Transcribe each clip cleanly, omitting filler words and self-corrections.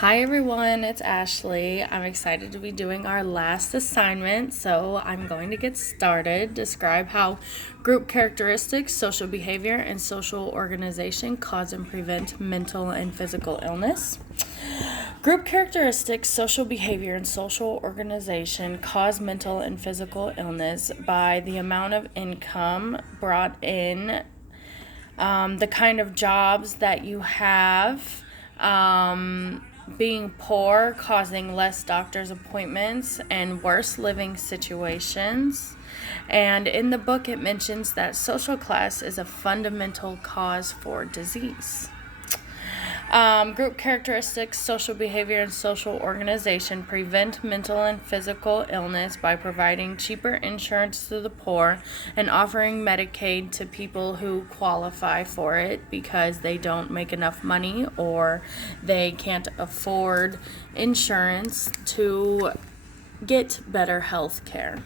Hi everyone, it's Ashley. I'm excited to be doing our last assignment, so I'm going to get started. Describe how group characteristics, social behavior, and social organization cause and prevent mental and physical illness. Group characteristics, social behavior, and social organization cause mental and physical illness by the amount of income brought in, the kind of jobs that you have, being poor, causing less doctor's appointments and worse living situations. And in the book, it mentions that social class is a fundamental cause for disease. Group characteristics, social behavior, and social organization prevent mental and physical illness by providing cheaper insurance to the poor and offering Medicaid to people who qualify for it because they don't make enough money or they can't afford insurance to get better health care.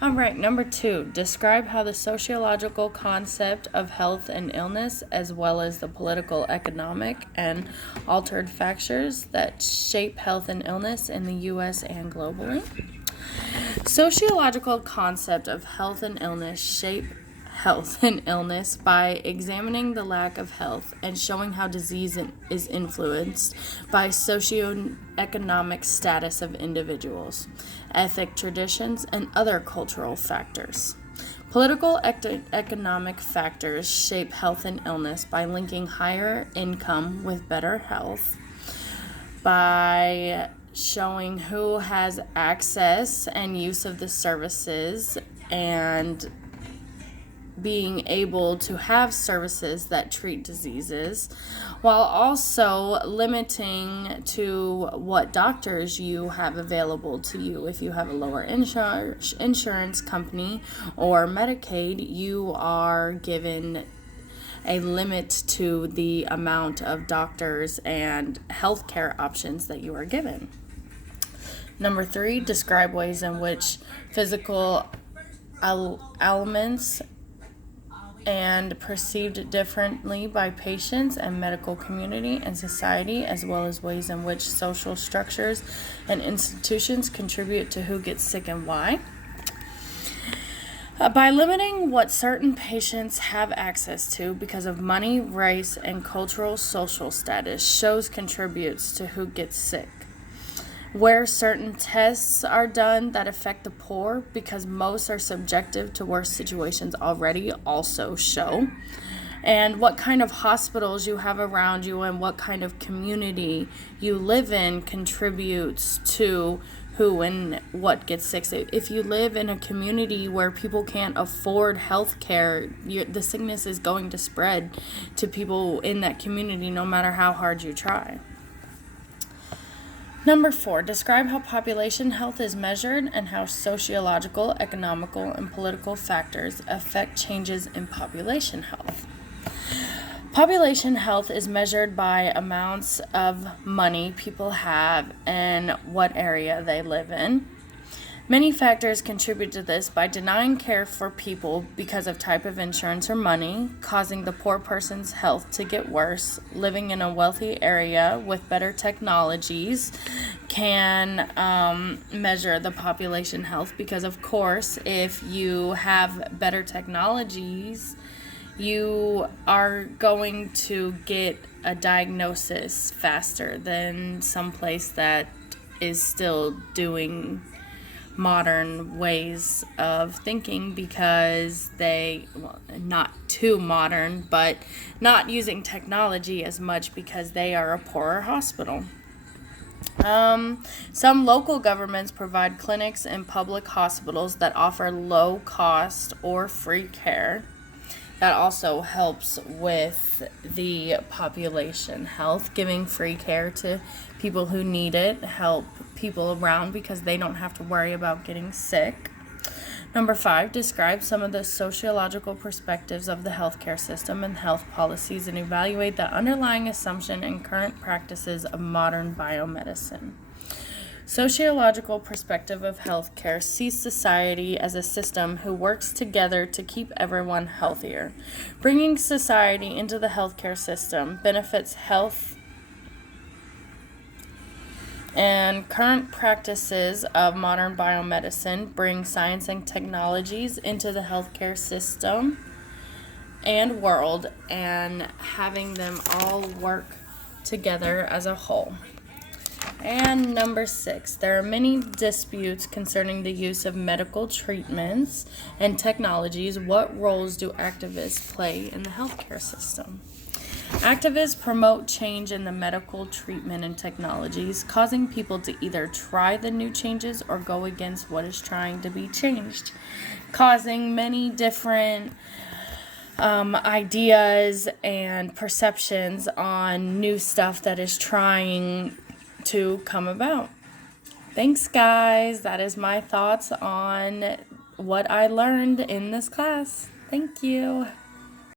All right, number 2, describe how the sociological concept of health and illness, as well as the political, economic, and altered factors that shape health and illness in the U.S. and globally. Sociological concept of health and illness shape health and illness by examining the lack of health and showing how disease is influenced by socioeconomic status of individuals, ethnic traditions, and other cultural factors. Political economic factors shape health and illness by linking higher income with better health, by showing who has access and use of the services and being able to have services that treat diseases, while also limiting to what doctors you have available to you. If you have a lower insurance company or Medicaid, you are given a limit to the amount of doctors and healthcare options that you are given. Number 3, describe ways in which physical ailments and perceived differently by patients and medical community and society, as well as ways in which social structures and institutions contribute to who gets sick and why. By limiting what certain patients have access to because of money, race, and cultural social status shows contributes to who gets sick. Where certain tests are done that affect the poor because most are subjective to worse situations already also show. And what kind of hospitals you have around you and what kind of community you live in contributes to who and what gets sick. If you live in a community where people can't afford health care, the sickness is going to spread to people in that community no matter how hard you try. Number 4, describe how population health is measured and how sociological, economical, and political factors affect changes in population health. Population health is measured by amounts of money people have and what area they live in. Many factors contribute to this by denying care for people because of type of insurance or money, causing the poor person's health to get worse. Living in a wealthy area with better technologies can measure the population health because, of course, if you have better technologies, you are going to get a diagnosis faster than someplace that is still doing modern ways of thinking because not too modern, but not using technology as much because they are a poorer hospital. Some local governments provide clinics and public hospitals that offer low cost or free care. That also helps with the population health, giving free care to people who need it, help people around because they don't have to worry about getting sick. Number 5, describe some of the sociological perspectives of the healthcare system and health policies and evaluate the underlying assumption and current practices of modern biomedicine. Sociological perspective of healthcare sees society as a system who works together to keep everyone healthier. Bringing society into the healthcare system benefits health And current practices of modern biomedicine bring science and technologies into the healthcare system and world, and having them all work together as a whole. And number 6, there are many disputes concerning the use of medical treatments and technologies. What roles do activists play in the healthcare system? Activists promote change in the medical treatment and technologies, causing people to either try the new changes or go against what is trying to be changed, causing many different ideas and perceptions on new stuff that is trying to come about. Thanks, guys. That is my thoughts on what I learned in this class. Thank you.